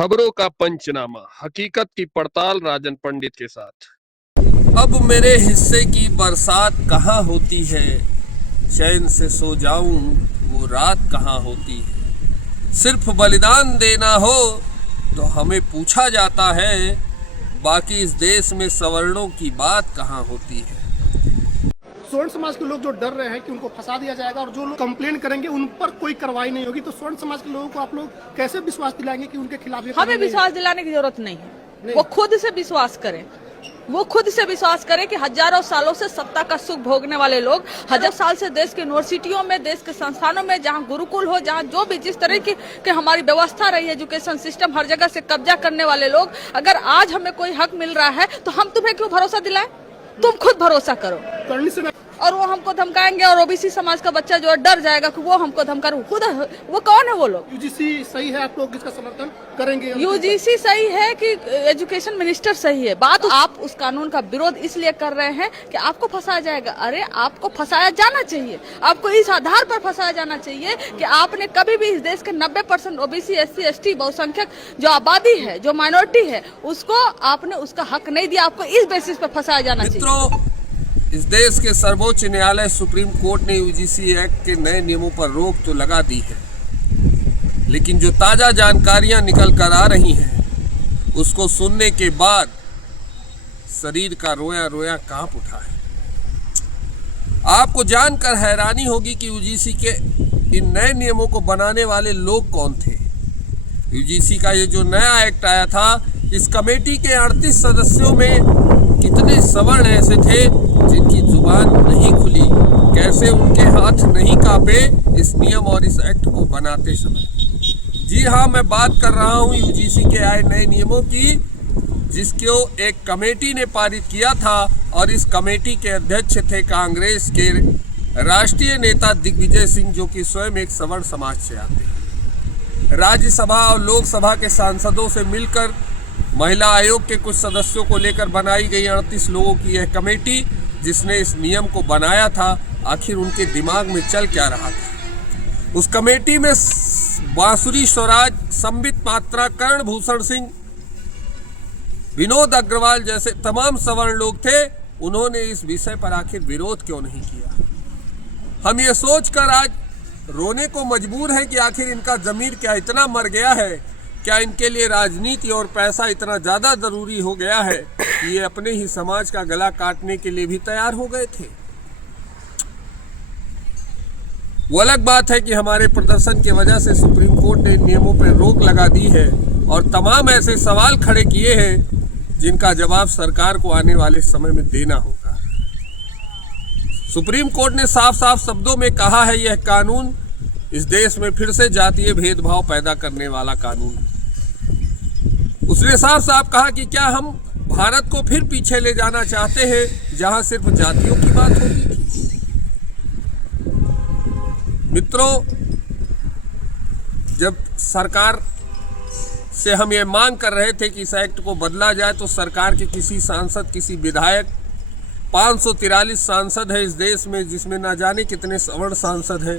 खबरों का पंचनामा, हकीकत की पड़ताल राजन पंडित के साथ। अब मेरे हिस्से की बरसात कहाँ होती है, चैन से सो जाऊं वो रात कहाँ होती है। सिर्फ बलिदान देना हो तो हमें पूछा जाता है, बाकी इस देश में सवर्णों की बात कहाँ होती है। स्वर्ण समाज के लोग जो डर रहे हैं कि उनको फंसा दिया जाएगा और जो लोग कंप्लेन करेंगे उन पर कोई कार्रवाई नहीं होगी, तो स्वर्ण समाज के लोगों को आप लोग कैसे विश्वास दिलाएंगे कि उनके खिलाफ हमें विश्वास दिलाने की जरूरत नहीं है। वो खुद से विश्वास करें, वो खुद से विश्वास करें कि हजारों सालों से सत्ता का सुख भोगने वाले लोग, हजार साल से देश की यूनिवर्सिटियों में, देश के संस्थानों में, जहां गुरुकुल हो, जहां जो भी जिस तरह की हमारी व्यवस्था रही है, एजुकेशन सिस्टम, हर जगह से कब्जा करने वाले लोग, अगर आज हमें कोई हक मिल रहा है तो हम तुम्हें क्यों भरोसा दिलाएं? तुम खुद भरोसा करो। और वो हमको धमकाएंगे और ओबीसी समाज का बच्चा जो है डर जाएगा कि वो हमको धमका रहा। खुद वो कौन है वो लोग? यूजीसी सही है, आप लोग इसका समर्थन करेंगे? यूजीसी सही है कि एजुकेशन मिनिस्टर सही है? बात आप उस कानून का विरोध इसलिए कर रहे हैं कि आपको फंसाया जाएगा। अरे आपको फंसाया जाना चाहिए, आपको इस आधार पर फंसाया जाना चाहिए कि आपने कभी भी इस देश के 90% ओबीसी, एससी, एसटी, बहुसंख्यक जो आबादी है, जो माइनॉरिटी है, उसको आपने उसका हक नहीं दिया। आपको इस बेसिस पर फंसाया जाना चाहिए। इस देश के सर्वोच्च न्यायालय सुप्रीम कोर्ट ने यूजीसी एक्ट के नए नियमों पर रोक तो लगा दी है, लेकिन जो ताजा जानकारियां निकल कर आ रही हैं उसको सुनने के बाद शरीर का रोया रोया कांप उठा है। आपको जानकर हैरानी होगी कि यूजीसी के इन नए नियमों को बनाने वाले लोग कौन थे। यूजीसी का ये जो नया एक्ट आया था, इस कमेटी के 38 सदस्यों में कितने सवर्ण ऐसे थे जिनकी जुबान नहीं खुली, कैसे उनके हाथ नहीं कांपे इस नियम और इस एक्ट को बनाते समय। जी हाँ, मैं बात कर रहा हूँ यूजीसी के आए नए नियमों की, जिसको एक कमेटी ने पारित किया था और इस कमेटी के अध्यक्ष थे कांग्रेस के राष्ट्रीय नेता दिग्विजय सिंह, जो कि स्वयं एक सवर्ण समाज से आते हैं। राज्यसभा और लोकसभा के सांसदों से मिलकर महिला आयोग के कुछ सदस्यों को लेकर बनाई गई 38 लोगों की यह कमेटी, जिसने इस नियम को बनाया था, आखिर उनके दिमाग में चल क्या रहा था। उस कमेटी में बांसुरी स्वराज, संबित पात्रा, कर्ण भूषण सिंह, विनोद अग्रवाल जैसे तमाम सवर्ण लोग थे। उन्होंने इस विषय पर आखिर विरोध क्यों नहीं किया। हम ये सोचकर आज रोने को मजबूर हैं कि आखिर इनका ज़मीर क्या इतना मर गया है, क्या इनके लिए राजनीति और पैसा इतना ज़्यादा ज़रूरी हो गया है कि ये अपने ही समाज का गला काटने के लिए भी तैयार हो गए थे। वो अलग बात है कि हमारे प्रदर्शन की वजह से सुप्रीम कोर्ट ने नियमों पर रोक लगा दी है और तमाम ऐसे सवाल खड़े किए हैं जिनका जवाब सरकार को आने वाले समय में देना होगा। सुप्रीम कोर्ट ने साफ साफ शब्दों में कहा है, यह कानून इस देश में फिर से जातीय भेदभाव पैदा करने वाला कानून है। उसने साफ साफ कहा कि क्या हम भारत को फिर पीछे ले जाना चाहते हैं जहां सिर्फ जातियों की बात होती थी। मित्रों, जब सरकार से हम ये मांग कर रहे थे कि इस एक्ट को बदला जाए, तो सरकार के किसी सांसद, किसी विधायक, 543 सांसद है इस देश में, जिसमें ना जाने कितने सवर्ण सांसद हैं,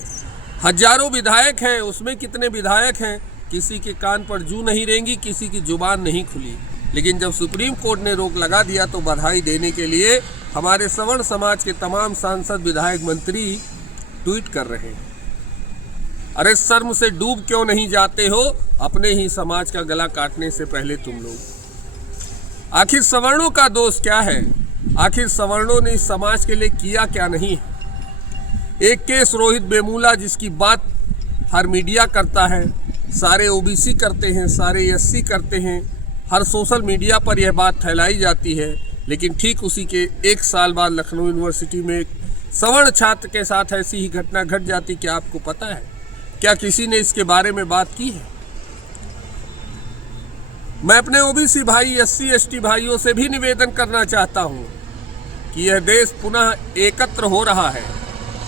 हजारों विधायक हैं, उसमें कितने विधायक हैं, किसी के कान पर जू नहीं रेंगी, किसी की जुबान नहीं खुली। लेकिन जब सुप्रीम कोर्ट ने रोक लगा दिया तो बधाई देने के लिए हमारे सवर्ण समाज के तमाम सांसद, विधायक, मंत्री ट्वीट कर रहे हैं। अरे शर्म से डूब क्यों नहीं जाते हो अपने ही समाज का गला काटने से पहले तुम लोग। आखिर सवर्णों का दोष क्या है? आखिर सवर्णों ने इस समाज के लिए किया क्या नहीं है? एक केस रोहित वेमुला, जिसकी बात हर मीडिया करता है, सारे ओबीसी करते हैं, सारे एससी करते हैं, हर सोशल मीडिया पर यह बात फैलाई जाती है, लेकिन ठीक उसी के एक साल बाद लखनऊ यूनिवर्सिटी में एक सवर्ण छात्र के साथ ऐसी ही घटना घट जाती। क्या आपको पता है? क्या किसी ने इसके बारे में बात की है? मैं अपने ओबीसी भाई, एससी, एसटी भाइयों से भी निवेदन करना चाहता हूँ कि यह देश पुनः एकत्र हो रहा है।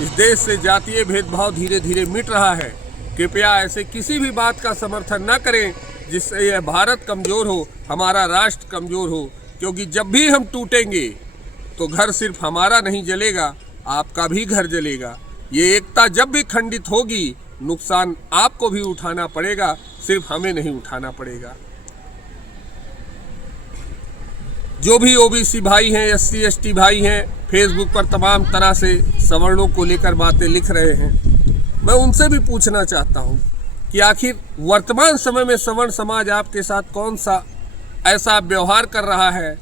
इस देश से जातीय भेदभाव धीरे धीरे मिट रहा है। कृपया ऐसे किसी भी बात का समर्थन न करें जिससे यह भारत कमज़ोर हो, हमारा राष्ट्र कमज़ोर हो, क्योंकि जब भी हम टूटेंगे तो घर सिर्फ हमारा नहीं जलेगा, आपका भी घर जलेगा। ये एकता जब भी खंडित होगी, नुकसान आपको भी उठाना पड़ेगा, सिर्फ हमें नहीं उठाना पड़ेगा। जो भी ओबीसी भाई हैं, एससी एसटी भाई हैं, फेसबुक पर तमाम तरह से सवर्णों को लेकर बातें लिख रहे हैं, मैं उनसे भी पूछना चाहता हूं कि आखिर वर्तमान समय में सवर्ण समाज आपके साथ कौन सा ऐसा व्यवहार कर रहा है,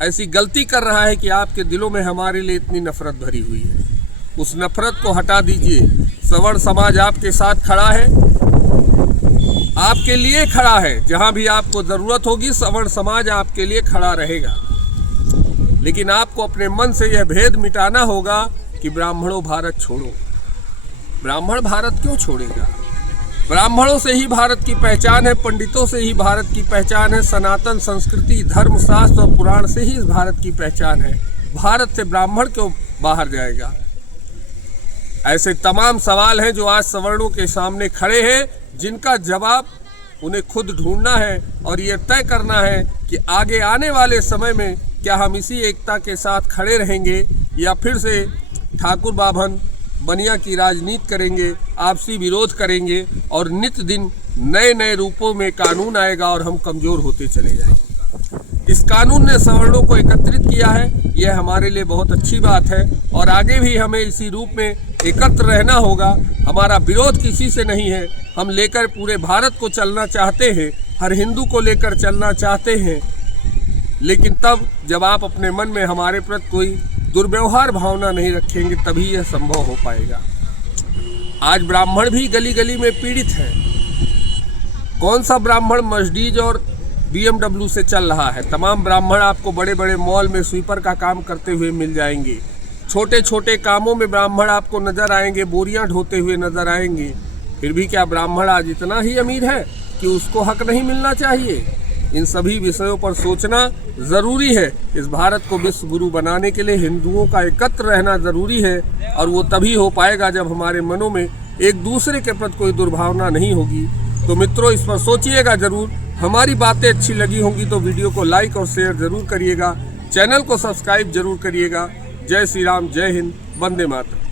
ऐसी गलती कर रहा है कि आपके दिलों में हमारे लिए इतनी नफरत भरी हुई है। उस नफरत को हटा दीजिए। सवर्ण समाज आपके साथ खड़ा है, आपके लिए खड़ा है। जहां भी आपको जरूरत होगी सवर्ण समाज आपके लिए खड़ा रहेगा। लेकिन आपको अपने मन से यह भेद मिटाना होगा कि ब्राह्मणों भारत छोड़ो। ब्राह्मण भारत क्यों छोड़ेगा? ब्राह्मणों से ही भारत की पहचान है, पंडितों से ही भारत की पहचान है, सनातन संस्कृति, धर्मशास्त्र और पुराण से ही इस भारत की पहचान है। भारत से ब्राह्मण क्यों बाहर जाएगा? ऐसे तमाम सवाल हैं जो आज सवर्णों के सामने खड़े हैं, जिनका जवाब उन्हें खुद ढूंढना है और ये तय करना है कि आगे आने वाले समय में क्या हम इसी एकता के साथ खड़े रहेंगे या फिर से ठाकुर बाभन बनिया की राजनीति करेंगे, आपसी विरोध करेंगे और नित्य दिन नए नए रूपों में कानून आएगा और हम कमज़ोर होते चले जाएंगे। इस कानून ने सवर्णों को एकत्रित किया है, यह हमारे लिए बहुत अच्छी बात है और आगे भी हमें इसी रूप में एकत्र रहना होगा। हमारा विरोध किसी से नहीं है, हम लेकर पूरे भारत को चलना चाहते हैं, हर हिंदू को लेकर चलना चाहते हैं। लेकिन तब जब आप अपने मन में हमारे प्रति कोई दुर्व्यवहार भावना नहीं रखेंगे तभी यह संभव हो पाएगा। आज ब्राह्मण भी गली गली में पीड़ित है। कौन सा ब्राह्मण मर्सिडीज और BMW से चल रहा है? तमाम ब्राह्मण आपको बड़े बड़े मॉल में स्वीपर का काम करते हुए मिल जाएंगे। छोटे छोटे कामों में ब्राह्मण आपको नजर आएंगे, बोरियां ढोते हुए नजर आएंगे। फिर भी क्या ब्राह्मण आज इतना ही अमीर है कि उसको हक नहीं मिलना चाहिए? इन सभी विषयों पर सोचना ज़रूरी है। इस भारत को विश्व गुरु बनाने के लिए हिंदुओं का एकत्र रहना ज़रूरी है और वो तभी हो पाएगा जब हमारे मनों में एक दूसरे के प्रति कोई दुर्भावना नहीं होगी। तो मित्रों, इस पर सोचिएगा ज़रूर। हमारी बातें अच्छी लगी होंगी तो वीडियो को लाइक और शेयर ज़रूर करिएगा, चैनल को सब्सक्राइब जरूर करिएगा। जय श्री राम, जय हिंद, वंदे मातरम।